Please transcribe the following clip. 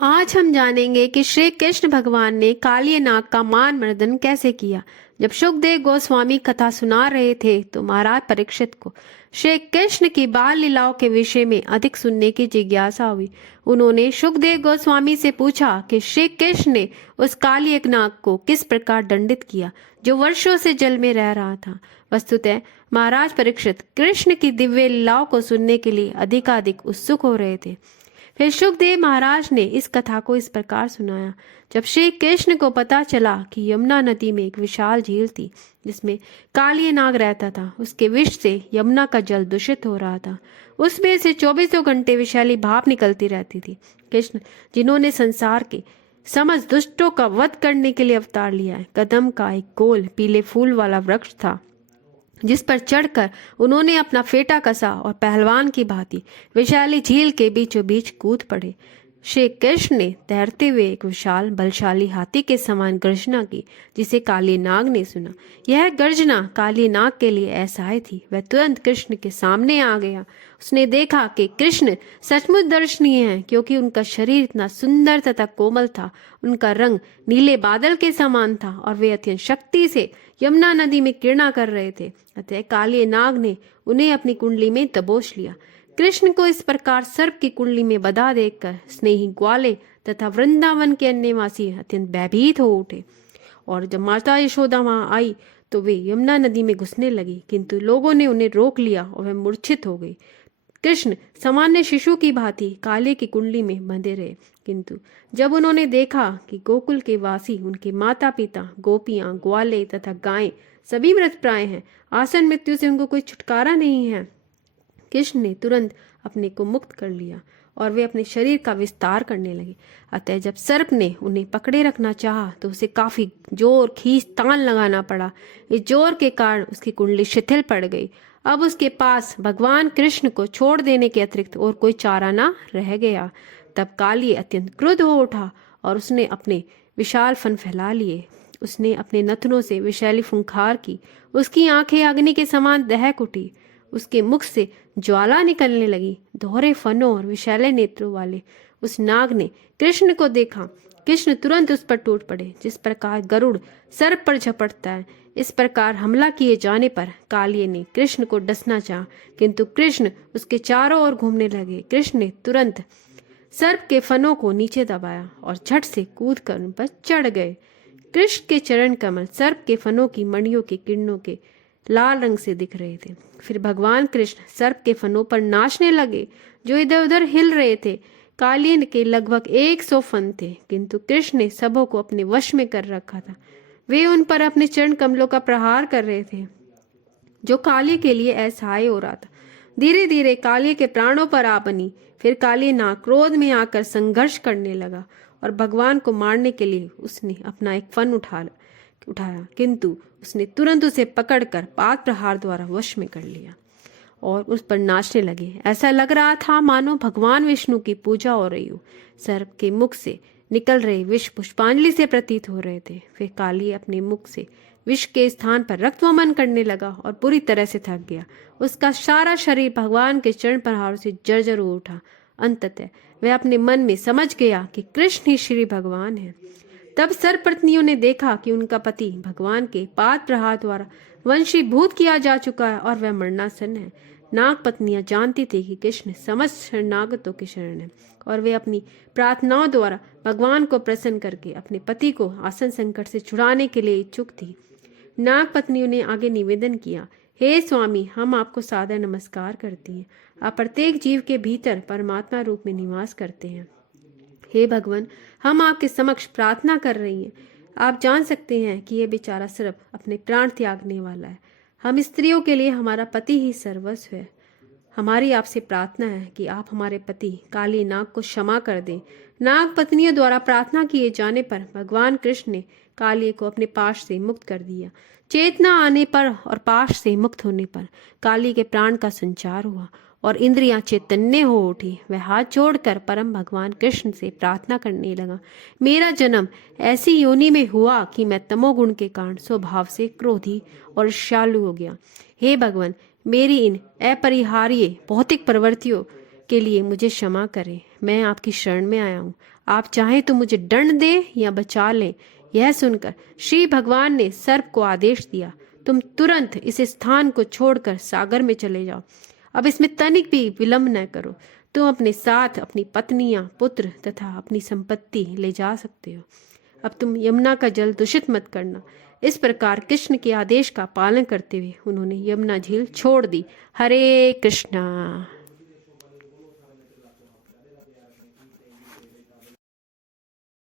आज हम जानेंगे कि श्री कृष्ण भगवान ने कालिय नाग का मान मर्दन कैसे किया। जब सुखदेव गोस्वामी कथा सुना रहे थे तो महाराज परीक्षित को श्री कृष्ण की बाल लीलाओं के विषय में अधिक सुनने की जिज्ञासा हुई। उन्होंने सुखदेव गोस्वामी से पूछा कि श्री कृष्ण ने उस कालिय नाग को किस प्रकार दंडित किया जो वर्षों से जल में रह रहा था। वस्तुतः महाराज परीक्षित कृष्ण की दिव्य लीलाओं को सुनने के लिए अधिकाधिक उत्सुक हो रहे थे। फिर सुखदेव महाराज ने इस कथा को इस प्रकार सुनाया। जब श्री कृष्ण को पता चला कि यमुना नदी में एक विशाल झील थी जिसमें कालिय नाग रहता था, उसके विष से यमुना का जल दूषित हो रहा था। उसमें से 24 घंटे विषैली भाप निकलती रहती थी। कृष्ण, जिन्होंने संसार के समस्त दुष्टों का वध करने के लिए अवतार लिया है, कदम का एक गोल पीले फूल वाला वृक्ष था जिस पर चढ़कर उन्होंने अपना फेटा कसा और पहलवान की भांति विशाली झील के बीचों बीच कूद पड़े। श्री कृष्ण ने तैरते हुए एक विशाल बलशाली हाथी के समान गर्जना की जिसे काली नाग ने सुना। यह गर्जना काली नाग के लिए असहाय थी। वह तुरंत कृष्ण के सामने आ गया। उसने देखा कि कृष्ण सचमुच दर्शनीय हैं, क्योंकि उनका शरीर इतना सुंदर तथा कोमल था। उनका रंग नीले बादल के समान था और वे अत्यंत शक्ति से यमुना नदी में क्रीड़ा कर रहे थे। अतः काली नाग ने उन्हें अपनी कुंडली में दबोच लिया। कृष्ण को इस प्रकार सर्प की कुंडली में बधा देखकर स्नेही ग्वाले तथा वृंदावन के अन्य वासी अत्यंत भयभीत हो उठे। और जब माता यशोदा वहां आई तो वे यमुना नदी में घुसने लगी, किंतु लोगों ने उन्हें रोक लिया और वह मूर्छित हो गई। कृष्ण सामान्य शिशु की भांति काले की कुंडली में बंधे रहे, किंतु जब उन्होंने देखा कि गोकुल के वासी, उनके माता पिता, गोपियां, ग्वाले तथा गायें सभी मृत प्राय हैं, आसन मृत्यु से उनको कोई छुटकारा नहीं है, कृष्ण ने तुरंत अपने को मुक्त कर लिया और वे अपने शरीर का विस्तार करने लगे। अतः जब सर्प ने उन्हें पकड़े रखना चाहा तो उसे काफी जोर खींच तान लगाना पड़ा। इस जोर के कारण उसकी कुंडली शिथिल पड़ गई। अब उसके पास भगवान कृष्ण को छोड़ देने के अतिरिक्त और कोई चारा ना रह गया। तब काली अत्यंत क्रुद्ध हो उठा और उसने अपने विशाल फन फैला लिए। उसने अपने नथनों से विशैली फुंकार की। उसकी आंखें अग्नि के समान दहक उठी। उसके मुख से ज्वाला निकलने लगी। दोहरे फनों और विशैले नेत्रों वाले उस नाग ने कृष्ण को देखा। कृष्ण तुरंत उस पर टूट पड़े। जिस प्रकार गरुड़ सर्प पर झपटता है, इस प्रकार हमला किए जाने पर कालिये ने कृष्ण को डसना चाहा, किंतु कृष्ण उसके चारों ओर घूमने लगे। कृष्ण ने तुरंत सर्प के फनों को नीचे दबाया और झट से कूद कर उन पर चढ़ गए। कृष्ण के चरण कमल सर्प के फनों की मणियों के किरणों के लाल रंग से दिख रहे थे। फिर भगवान कृष्ण सर्प के फनों पर नाचने लगे जो इधर उधर हिल रहे थे। कालियन के लगभग 100 फन थे, किंतु कृष्ण ने सबों को अपने वश में कर रखा था। वे उन पर अपने चरण कमलों का प्रहार कर रहे थे जो काली के लिए असहाय हो रहा था। धीरे धीरे काली के प्राणों पर आ बनी। फिर काली नाग क्रोध में आकर संघर्ष करने लगा और भगवान को मारने के लिए उसने अपना एक फन उठाया, किंतु उसने तुरंत उसे पकड़कर पाद प्रहार द्वारा वश में कर लिया और उस पर नाचने लगे। ऐसा लग रहा था मानो भगवान विष्णु की पूजा हो रही हो। सर्प के मुख से निकल रहे विष पुष्पांजलि से प्रतीत हो रहे थे। फिर काली अपने मुख से विष के स्थान पर रक्त वमन करने लगा और पूरी तरह से थक गया। उसका सारा शरीर भगवान के चरण प्रहारों से जर्जर हो उठा। अंततः वह अपने मन में समझ गया कि कृष्ण ही श्री भगवान है। तब सर्प पत्नियों ने देखा कि उनका पति भगवान के पाद प्रहार द्वारा वंशीभूत किया जा चुका है और वह मरणासन है। नाग पत्नियां जानती थी कि कृष्ण समस्त शरणागतों के शरण है और वे अपनी प्रार्थनाओं द्वारा भगवान को प्रसन्न करके अपने पति को आसन संकट से छुड़ाने के लिए इच्छुक थी। नाग पत्नियों ने आगे निवेदन किया, हे स्वामी, हम आपको सादर नमस्कार करती हैं। आप प्रत्येक जीव के भीतर परमात्मा रूप में निवास करते हैं। हे भगवान, हम आपके समक्ष प्रार्थना कर रही हैं। आप जान सकते हैं कि यह बेचारा सिर्फ अपने प्राण त्यागने वाला है। हम स्त्रियों के लिए हमारा पति ही सर्वस्व है। हमारी आपसे प्रार्थना है कि आप हमारे पति काली नाग को क्षमा कर दें। नाग पत्नियों द्वारा प्रार्थना किए जाने पर भगवान कृष्ण ने काली को अपने पाश से मुक्त कर दिया। चेतना आने पर और पाश से मुक्त होने पर काली के प्राण का संचार हुआ और इंद्रियां चैतन्य हो उठी। वह हाथ जोड़कर परम भगवान कृष्ण से प्रार्थना करने लगा, मेरा जन्म ऐसी योनि में हुआ कि मैं तमोगुण के कारण स्वभाव से क्रोधी और ईर्ष्यालु हो गया। हे भगवान, मेरी इन अपरिहार्य भौतिक प्रवृत्तियों के लिए मुझे क्षमा करें। मैं आपकी शरण में आया हूँ। आप चाहें तो मुझे दंड दें या बचा लें। यह सुनकर श्री भगवान ने सर्प को आदेश दिया, तुम तुरंत इस स्थान को छोड़कर सागर में चले जाओ। अब इसमें तनिक भी विलंब न करो। तुम अपने साथ अपनी पत्नियां, पुत्र तथा अपनी संपत्ति ले जा सकते हो। अब तुम यमुना का जल दूषित मत करना। इस प्रकार कृष्ण के आदेश का पालन करते हुए उन्होंने यमुना झील छोड़ दी। हरे कृष्णा।